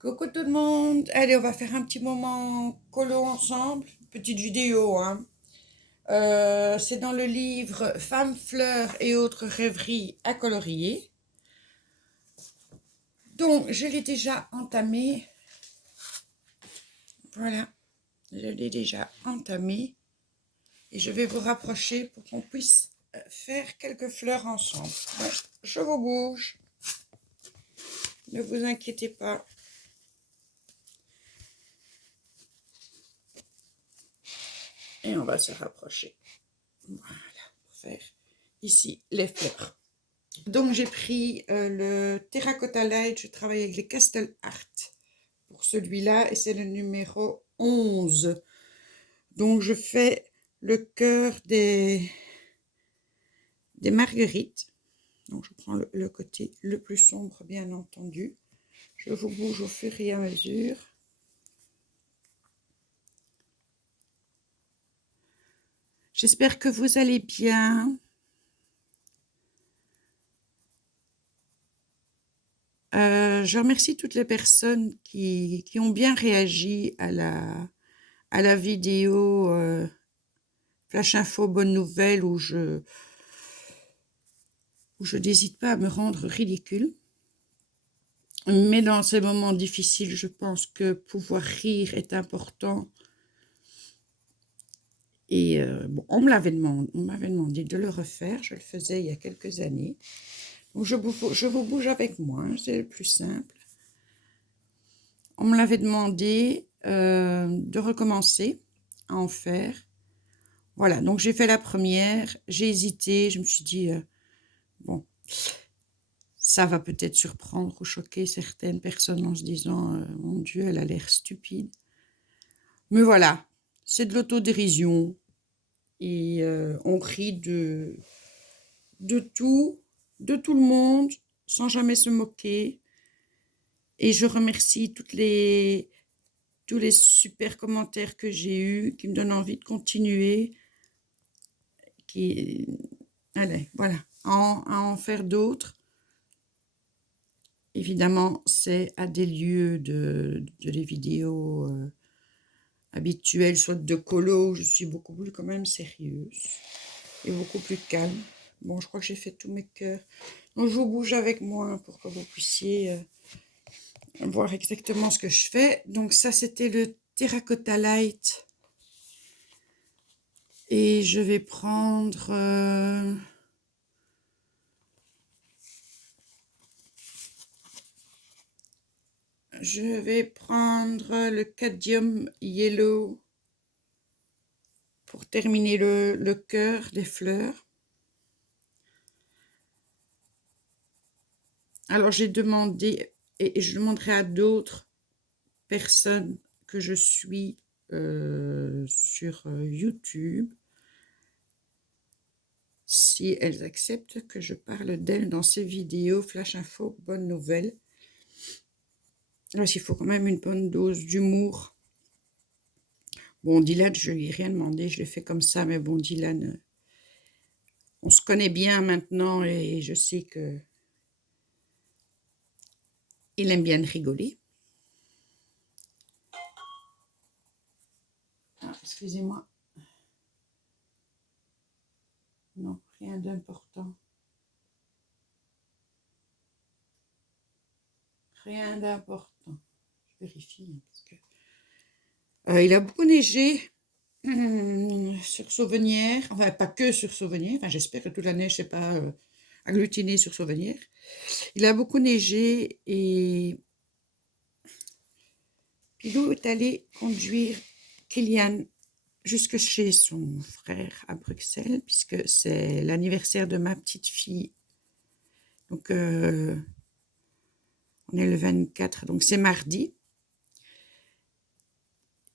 Coucou tout le monde. Allez, on va faire un petit moment colo ensemble. Petite vidéo, hein. C'est dans le livre Femmes, fleurs et autres rêveries à colorier. Donc, je l'ai déjà entamé. Voilà, je l'ai déjà entamé. Et je vais vous rapprocher pour qu'on puisse faire quelques fleurs ensemble. Ouais, je vous bouge. Ne vous inquiétez pas. Et on va se rapprocher. Voilà, pour faire ici les fleurs. Donc, j'ai pris le Terracotta Light. Je travaille avec les Castle Art pour celui-là et c'est le numéro 11. Donc, je fais le cœur des marguerites. Donc, je prends le côté le plus sombre, bien entendu. Je vous bouge au fur et à mesure. J'espère que vous allez bien. Je remercie toutes les personnes qui ont bien réagi à la vidéo Flash Info Bonne Nouvelle où je n'hésite pas à me rendre ridicule. Mais dans ces moments difficiles, je pense que pouvoir rire est important. Et bon, on m'avait demandé de le refaire. Je le faisais il y a quelques années. Donc je vous bouge avec moi, c'est le plus simple. On me l'avait demandé de recommencer à en faire. Voilà, donc j'ai fait la première. J'ai hésité, je me suis dit, bon, ça va peut-être surprendre ou choquer certaines personnes en se disant « Mon Dieu, elle a l'air stupide ». Mais voilà, c'est de l'autodérision et on rit de tout, de tout le monde, sans jamais se moquer. Et je remercie tous les super commentaires que j'ai eus, qui me donnent envie de continuer, allez, voilà, à en faire d'autres. Évidemment, c'est à des lieux de les vidéos habituelles, soit de colo, où je suis beaucoup plus quand même sérieuse et beaucoup plus calme. Bon, je crois que j'ai fait tous mes cœurs. Donc, je vous bouge avec moi pour que vous puissiez voir exactement ce que je fais. Donc, ça, c'était le Terracotta Light. Et je vais prendre... le Cadmium Yellow pour terminer le cœur des fleurs. Alors, j'ai demandé, et je demanderai à d'autres personnes que je suis sur YouTube, si elles acceptent que je parle d'elles dans ces vidéos Flash Info Bonne Nouvelle. Parce qu'il faut quand même une bonne dose d'humour. Bon, Dylan, je lui ai rien demandé, je l'ai fait comme ça, mais bon, Dylan, on se connaît bien maintenant et je sais que il aime bien rigoler. Ah, excusez-moi. Non, rien d'important. Rien d'important. Je vérifie. Parce que, il a beaucoup neigé sur Sauvenière. Enfin, pas que sur Sauvenière. Enfin, j'espère que toute la neige n'est pas agglutinée sur Sauvenière. Il a beaucoup neigé et Pilou est allé conduire Kylian jusque chez son frère à Bruxelles, puisque c'est l'anniversaire de ma petite fille. Donc, on est le 24, donc c'est mardi.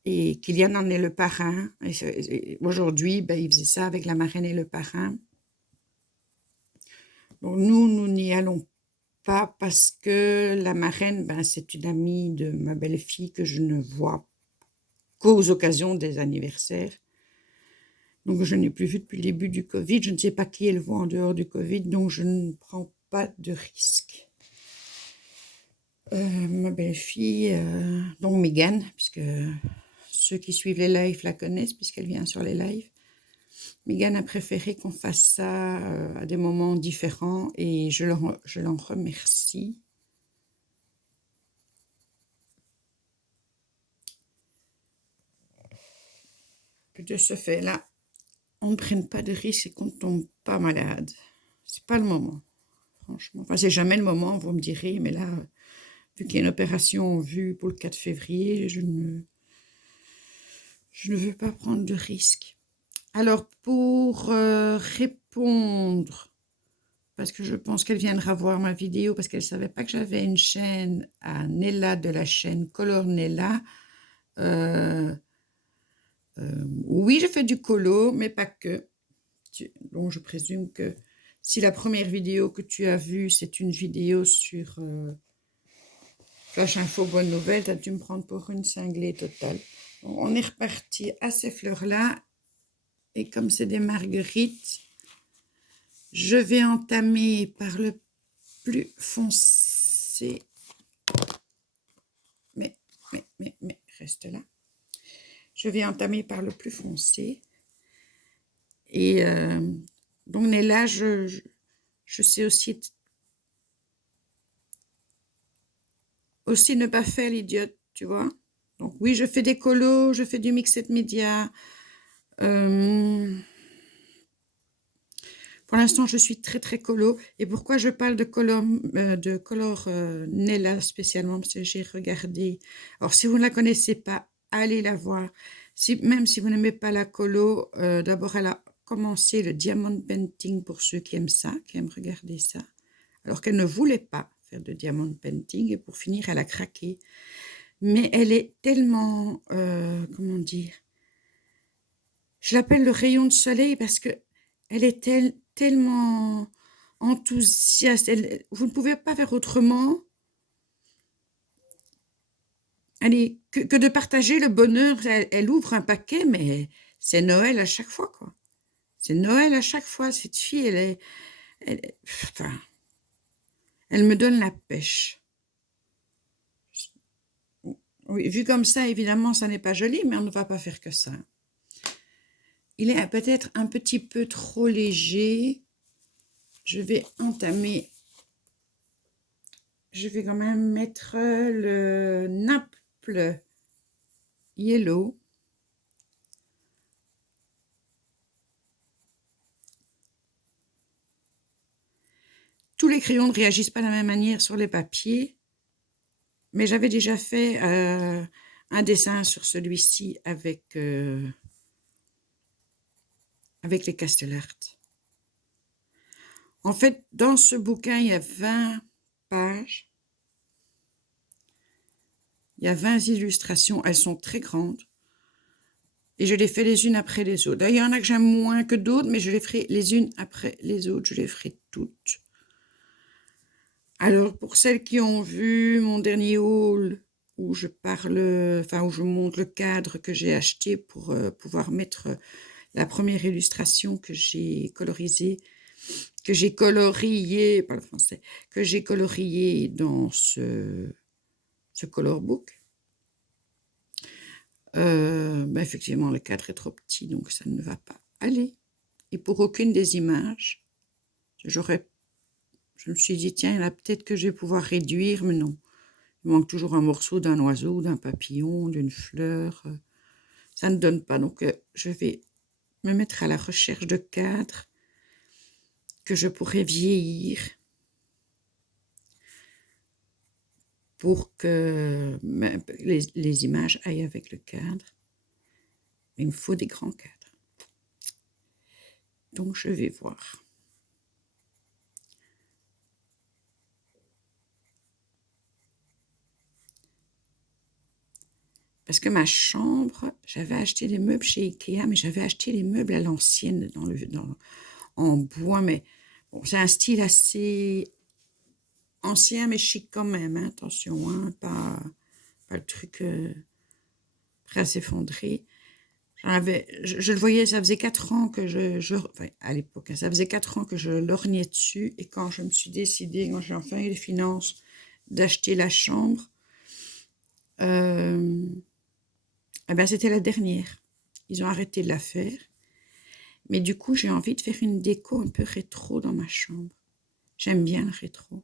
Et Kylian en est le parrain. Et aujourd'hui, ben, il faisait ça avec la marraine et le parrain. Donc, nous n'y allons pas parce que la marraine, ben, c'est une amie de ma belle-fille que je ne vois qu'aux occasions des anniversaires. Donc, je n'ai plus vu depuis le début du Covid. Je ne sais pas qui elle voit en dehors du Covid, donc je ne prends pas de risque. Ma belle-fille, donc Mégane, puisque ceux qui suivent les lives la connaissent, puisqu'elle vient sur les lives. Mégane a préféré qu'on fasse ça à des moments différents et je l'en remercie. De ce fait-là, on ne prenne pas de risques et qu'on ne tombe pas malade. C'est pas le moment, franchement. Enfin, c'est jamais le moment, vous me direz, mais là, vu qu'il y a une opération vue pour le 4 février, je ne veux pas prendre de risques. Alors, pour répondre, parce que je pense qu'elle viendra voir ma vidéo, parce qu'elle ne savait pas que j'avais une chaîne à Nella de la chaîne Color Nella. Oui, je fais du colo, mais pas que. Donc, je présume que si la première vidéo que tu as vue, c'est une vidéo sur Flash Info Bonne Nouvelle, tu as dû me prendre pour une cinglée totale. Bon, on est reparti à ces fleurs-là. Et comme c'est des marguerites, je vais entamer par le plus foncé. Mais, reste là. Je vais entamer par le plus foncé. Et donc, là, je sais aussi ne pas faire l'idiote, tu vois. Donc, oui, je fais des colos, je fais du mixed media. Pour l'instant, je suis très, très colo. Et pourquoi je parle de Color Nella spécialement? Parce que j'ai regardé. Alors, si vous ne la connaissez pas, allez la voir. Même si vous n'aimez pas la colo, d'abord, elle a commencé le diamond painting pour ceux qui aiment ça, qui aiment regarder ça. Alors qu'elle ne voulait pas faire de diamond painting. Et pour finir, elle a craqué. Mais elle est tellement, comment dire, je l'appelle le rayon de soleil parce que elle est tellement enthousiaste. Vous ne pouvez pas faire autrement. Allez, que de partager le bonheur. Elle ouvre un paquet, mais c'est Noël à chaque fois, quoi. C'est Noël à chaque fois. Cette fille, enfin, elle me donne la pêche. Oui, vu comme ça, évidemment, ça n'est pas joli, mais on ne va pas faire que ça. Il est peut-être un petit peu trop léger. Je vais entamer. Je vais quand même mettre le Naples Yellow. Tous les crayons ne réagissent pas de la même manière sur les papiers, mais j'avais déjà fait un dessin sur celui-ci avec les Castellart. En fait, dans ce bouquin, il y a 20 pages. Il y a 20 illustrations, elles sont très grandes. Et je les fais les unes après les autres. D'ailleurs, il y en a que j'aime moins que d'autres, mais je les ferai les unes après les autres. Je les ferai toutes. Alors, pour celles qui ont vu mon dernier haul, où je montre le cadre que j'ai acheté pour pouvoir mettre la première illustration que j'ai colorisée, que j'ai coloriée, pas le français, que j'ai coloriée dans ce color book. Effectivement, le cadre est trop petit, donc ça ne va pas aller. Et pour aucune des images, je me suis dit, tiens, il y en a peut-être que je vais pouvoir réduire, mais non. Il manque toujours un morceau d'un oiseau, d'un papillon, d'une fleur. Ça ne donne pas. Donc, je vais me mettre à la recherche de cadres que je pourrais vieillir pour que les images aillent avec le cadre. Mais il me faut des grands cadres. Donc, je vais voir. Parce que ma chambre, j'avais acheté des meubles chez Ikea, mais j'avais acheté les meubles à l'ancienne, en bois. Mais bon, c'est un style assez ancien, mais chic quand même. Hein, attention, hein, pas le truc prêt à s'effondrer. Je le voyais, ça faisait 4 ans que à l'époque, ça faisait 4 ans que je lorgnais dessus. Et quand je me suis décidée, quand j'ai enfin eu les finances d'acheter la chambre, eh ben, c'était la dernière. Ils ont arrêté de la faire. Mais du coup, j'ai envie de faire une déco un peu rétro dans ma chambre. J'aime bien le rétro.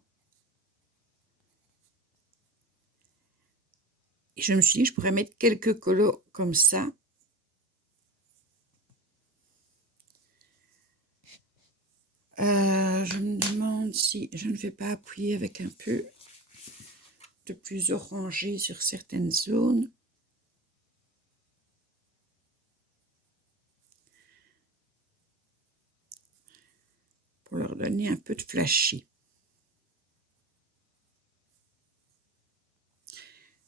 Et je me suis dit, je pourrais mettre quelques colos comme ça. Je me demande si je ne vais pas appuyer avec un peu de plus orangé sur certaines zones. Pour leur donner un peu de flashy.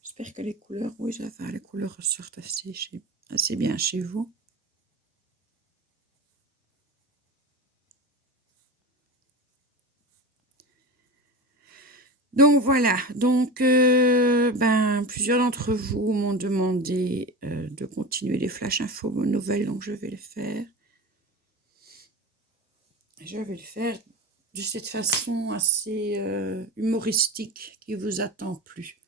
J'espère que les couleurs, oui, ça va, les couleurs ressortent assez bien chez vous. Donc voilà, donc plusieurs d'entre vous m'ont demandé de continuer les flash infos nouvelles, donc je vais le faire. Je vais le faire de cette façon assez humoristique qui vous attend plus.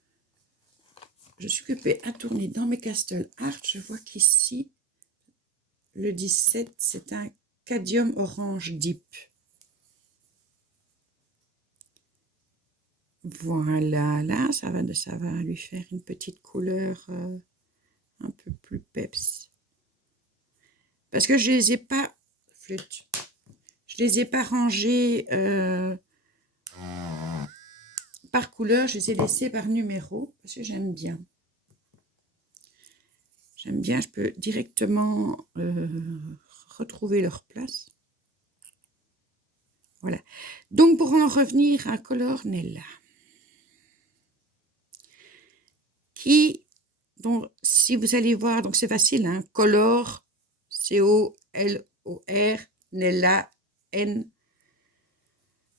Je suis occupée à tourner dans mes Castle Art. Je vois qu'ici, le 17, c'est un Cadium Orange Deep. Voilà, là, ça va lui faire une petite couleur un peu plus peps. Parce que je les ai pas, je les ai pas rangés par couleur, je les ai laissés par numéro, parce que j'aime bien. J'aime bien, je peux directement retrouver leur place. Voilà. Donc, pour en revenir à Color Nella, qui, donc, si vous allez voir, donc c'est facile, hein, Color, C-O-L-O-R, Nella,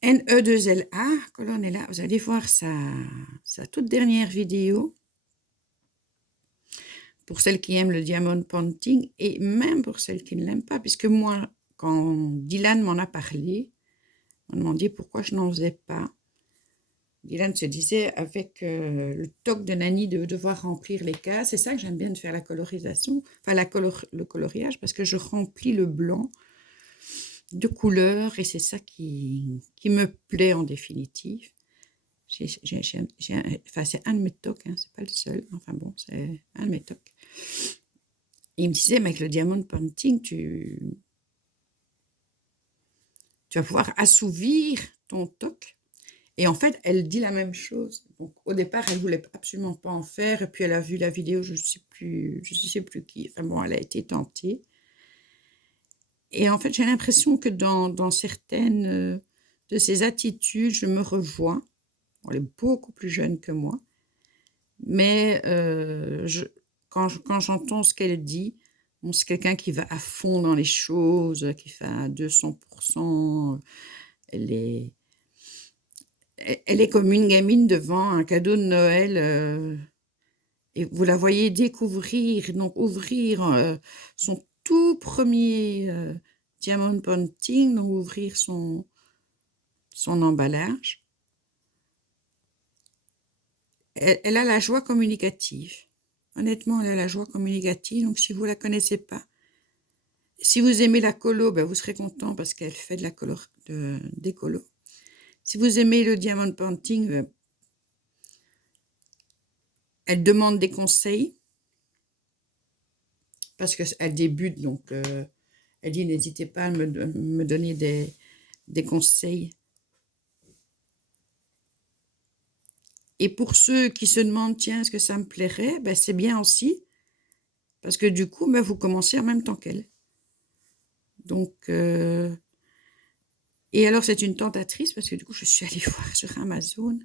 N-E-2-L-A, Color Nella, vous allez voir sa toute dernière vidéo, pour celles qui aiment le diamond painting, et même pour celles qui ne l'aiment pas, puisque moi, quand Dylan m'en a parlé, on m'a demandé pourquoi je n'en faisais pas. Dylan se disait, avec le toc de Nani, de devoir remplir les cases, c'est ça que j'aime bien de faire la colorisation, enfin le coloriage, parce que je remplis le blanc de couleurs, et c'est ça qui me plaît en définitive. C'est un de mes tocs, hein, c'est pas le seul, enfin bon, c'est un de mes tocs. Et il me disait, mais avec le diamond painting, tu vas pouvoir assouvir ton toc. Et en fait, elle dit la même chose. Donc, au départ, elle voulait absolument pas en faire. Et puis, elle a vu la vidéo, je sais plus qui. Enfin bon, elle a été tentée. Et en fait, j'ai l'impression que dans certaines de ses attitudes, je me revois. Bon, elle est beaucoup plus jeune que moi. Mais quand j'entends ce qu'elle dit, bon, c'est quelqu'un qui va à fond dans les choses, qui fait à 200%. Elle est comme une gamine devant un cadeau de Noël. Et vous la voyez découvrir, donc ouvrir son tout premier diamond painting, donc ouvrir son emballage. Elle a la joie communicative. Honnêtement, elle a la joie communicative. Donc, si vous ne la connaissez pas, si vous aimez la colo, ben, vous serez content parce qu'elle fait de la des colos. Si vous aimez le diamond painting, ben, elle demande des conseils parce qu'elle débute. Donc, elle dit, n'hésitez pas à me donner des conseils. Et pour ceux qui se demandent, tiens, est-ce que ça me plairait, ben, c'est bien aussi. Parce que du coup, ben, vous commencez en même temps qu'elle. Donc, et alors, c'est une tentatrice parce que du coup, je suis allée voir sur Amazon.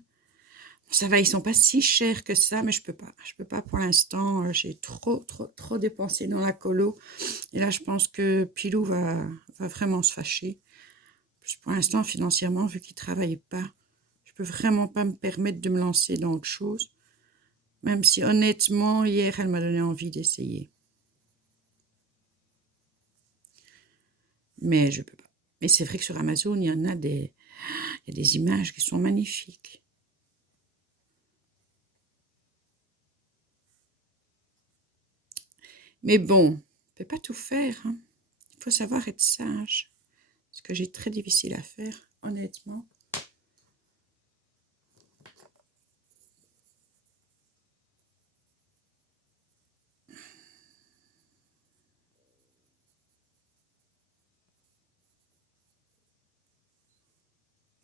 Ça va, ils sont pas si chers que ça, mais je peux pas pour l'instant. J'ai trop dépensé dans la colo. Et là, je pense que Pilou va vraiment se fâcher. Pour l'instant, financièrement, vu qu'il travaille pas, je peux vraiment pas me permettre de me lancer dans autre chose. Même si, honnêtement, hier, elle m'a donné envie d'essayer. Mais je peux pas. Mais c'est vrai que sur Amazon, il y a des images qui sont magnifiques. Mais bon, on ne peut pas tout faire, hein. Il faut savoir être sage. Ce que j'ai très difficile à faire, honnêtement.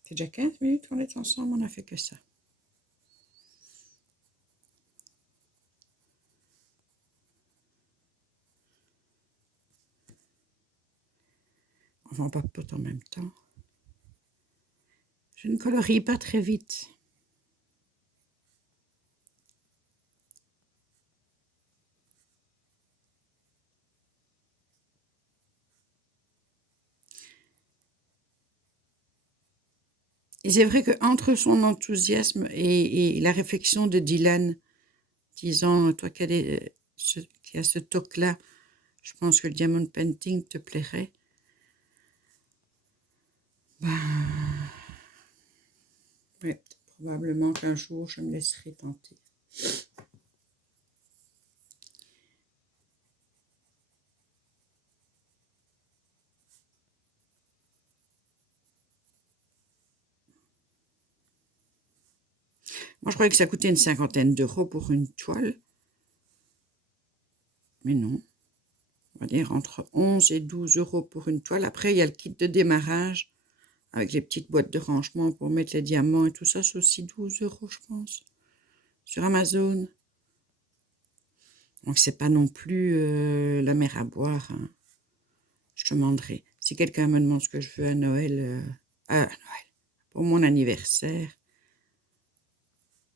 C'est déjà 15 minutes qu'on est ensemble, on n'a fait que ça. On papote en même temps. Je ne colorie pas très vite. Et c'est vrai qu'entre son enthousiasme et la réflexion de Dylan, disant, toi qui as ce toc-là, je pense que le diamond painting te plairait. Ben, ouais, probablement qu'un jour je me laisserai tenter. Moi, je croyais que ça coûtait une 50aine d'euros pour une toile. Mais non. On va dire entre 11 et 12 euros pour une toile. Après, il y a le kit de démarrage avec les petites boîtes de rangement pour mettre les diamants et tout ça. C'est aussi 12 euros, je pense, sur Amazon. Donc, c'est pas non plus la mer à boire, hein. Je demanderai. Si quelqu'un me demande ce que je veux à Noël, pour mon anniversaire,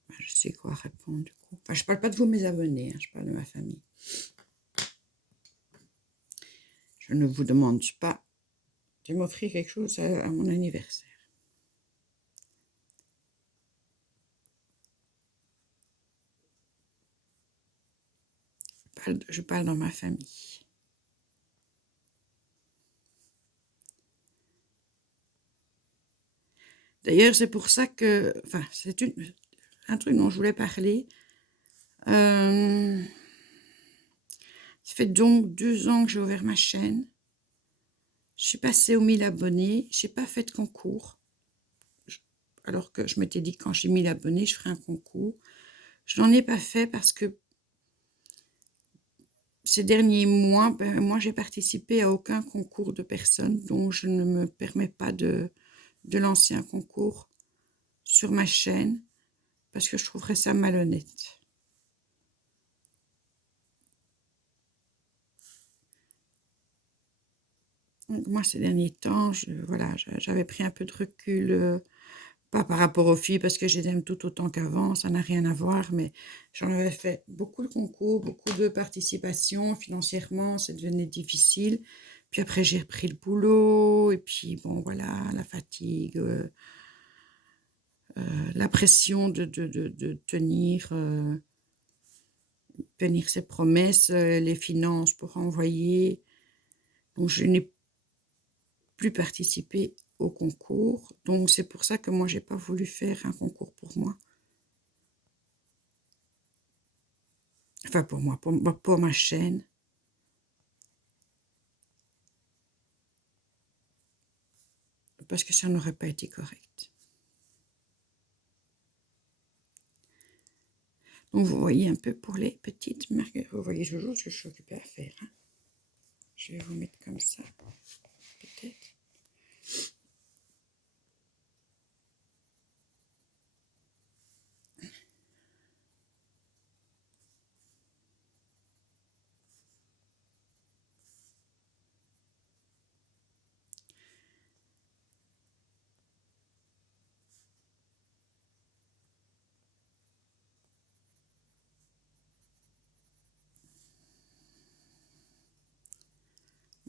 ben, je sais quoi répondre du coup. Enfin, je parle pas de vous, mes abonnés, hein, je parle de ma famille. Je ne vous demande pas de m'offrir quelque chose à mon anniversaire. Je parle dans ma famille. D'ailleurs, c'est pour ça que... Enfin, c'est un truc dont je voulais parler. Ça fait donc 2 ans que j'ai ouvert ma chaîne. Je suis passée aux 1000 abonnés. Je n'ai pas fait de concours. Alors que je m'étais dit que quand j'ai 1000 abonnés, je ferai un concours. Je n'en ai pas fait parce que ces derniers mois, moi, j'ai participé à aucun concours de personnes, donc je ne me permets pas de lancer un concours sur ma chaîne parce que je trouverais ça malhonnête. Donc moi, ces derniers temps, j'avais pris un peu de recul, pas par rapport aux filles parce que je les aime tout autant qu'avant, ça n'a rien à voir, mais j'en avais fait beaucoup de concours, beaucoup de participations. Financièrement, ça devenait difficile. Puis après, j'ai repris le boulot, et puis bon, voilà, la fatigue, la pression de tenir ses promesses, les finances pour envoyer. Donc, je n'ai plus participé au concours. Donc, c'est pour ça que moi, j'ai pas voulu faire un concours pour moi. Enfin, pour moi, pour ma chaîne. Parce que ça n'aurait pas été correct. Donc, vous voyez un peu pour les petites marques. Vous voyez toujours ce que je suis occupée à faire, hein. Je vais vous mettre comme ça, peut-être.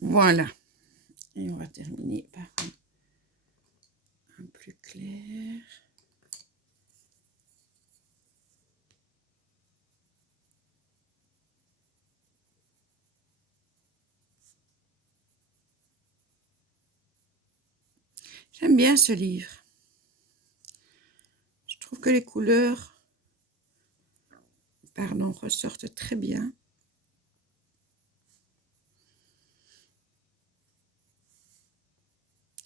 Voilà. Et on va terminer par un plus clair. J'aime bien ce livre. Je trouve que les couleurs, ressortent très bien.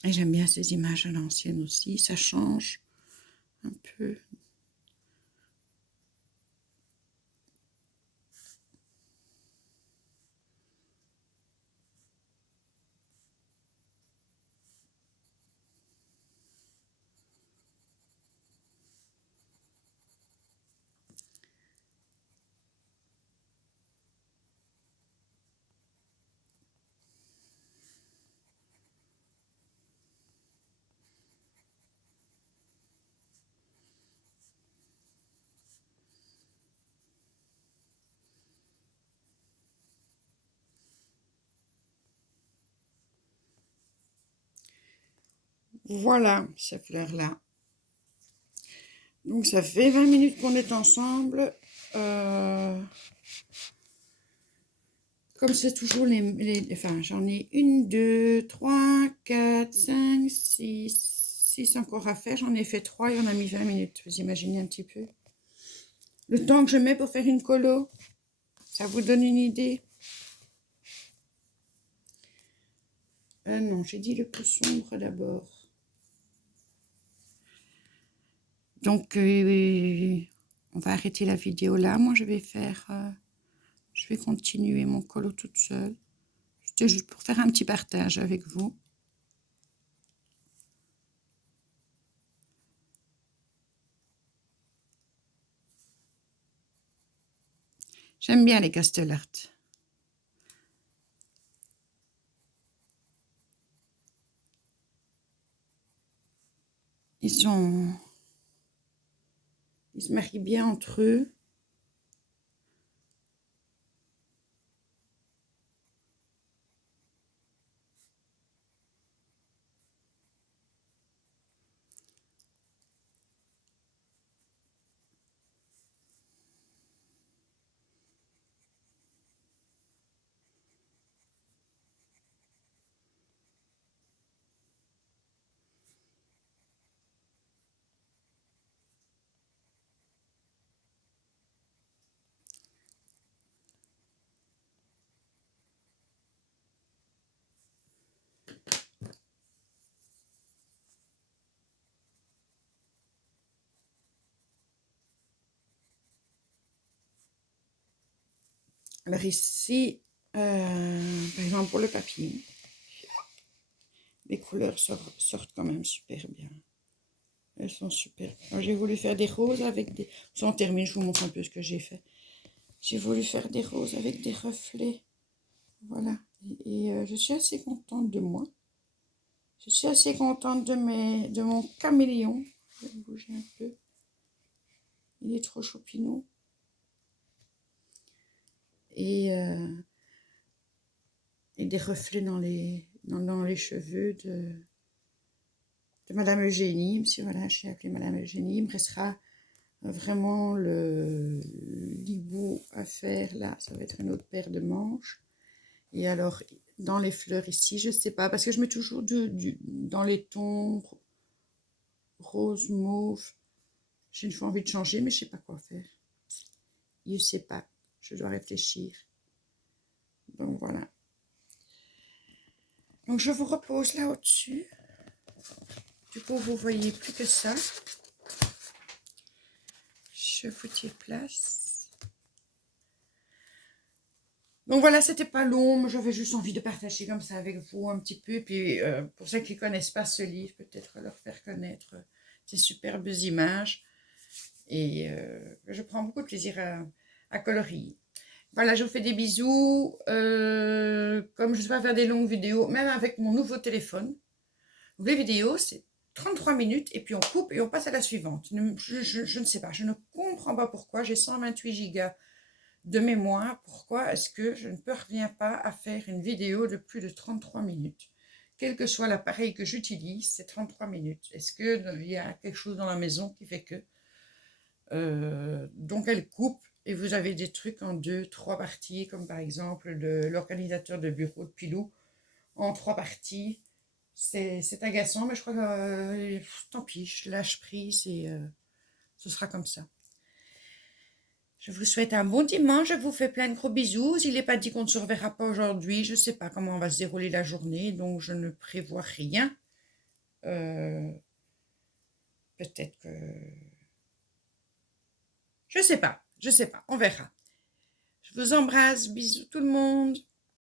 Et j'aime bien ces images à l'ancienne aussi, ça change un peu. Voilà, ces fleurs-là. Donc, ça fait 20 minutes qu'on est ensemble. Comme c'est toujours enfin, j'en ai 1, 2, 3, 4, 5, 6 encore à faire. J'en ai fait 3 et on a mis 20 minutes. Vous imaginez un petit peu. Le temps que je mets pour faire une colo, ça vous donne une idée? Non, j'ai dit le plus sombre d'abord. Donc, on va arrêter la vidéo là. Moi, je vais continuer mon colo toute seule. C'était juste pour faire un petit partage avec vous. J'aime bien les Castellart. Ils se marient bien entre eux. Alors ici, par exemple pour le papier, les couleurs sortent quand même super bien. Elles sont super. J'ai voulu faire des roses avec des... Ça, on termine, je vous montre un peu ce que j'ai fait. J'ai voulu faire des roses avec des reflets. Voilà. Et je suis assez contente de moi. Je suis assez contente de mon caméléon. Je vais le bouger un peu. Il est trop choupinou. Et des reflets dans les cheveux de Madame Eugénie. Même si voilà, je suis appelée Madame Eugénie. Il me restera vraiment le l'hibou à faire. Là, ça va être une autre paire de manches. Et alors, dans les fleurs ici, je ne sais pas, parce que je mets toujours dans les tons rose, mauve. J'ai une fois envie de changer, mais je ne sais pas quoi faire. Je ne sais pas. Je dois réfléchir. Donc voilà. Donc je vous repose là au-dessus. Du coup, vous voyez plus que ça. Je vous déplace. Donc voilà, c'était pas long, mais j'avais juste envie de partager comme ça avec vous un petit peu. Et puis pour ceux qui ne connaissent pas ce livre, peut-être leur faire connaître ces superbes images. Et je prends beaucoup de plaisir à colorier. Voilà, je vous fais des bisous. Comme je ne sais pas faire des longues vidéos, même avec mon nouveau téléphone, les vidéos, c'est 33 minutes et puis on coupe et on passe à la suivante. Je ne sais pas, je ne comprends pas pourquoi. J'ai 128 gigas de mémoire. Pourquoi est-ce que je ne parviens pas à faire une vidéo de plus de 33 minutes? Quel que soit l'appareil que j'utilise, c'est 33 minutes. Est-ce qu'il y a quelque chose dans la maison qui fait que... donc elle coupe et vous avez des trucs en 2, 3 parties, comme par exemple l'organisateur de bureau de Pilou en 3 parties. C'est agaçant, mais je crois que tant pis, je lâche prise et ce sera comme ça. Je vous souhaite un bon dimanche, je vous fais plein de gros bisous. Il n'est pas dit qu'on ne se reverra pas aujourd'hui, je ne sais pas comment va se dérouler la journée, donc je ne prévois rien. Peut-être que... je sais pas, on verra. Je vous embrasse, bisous tout le monde.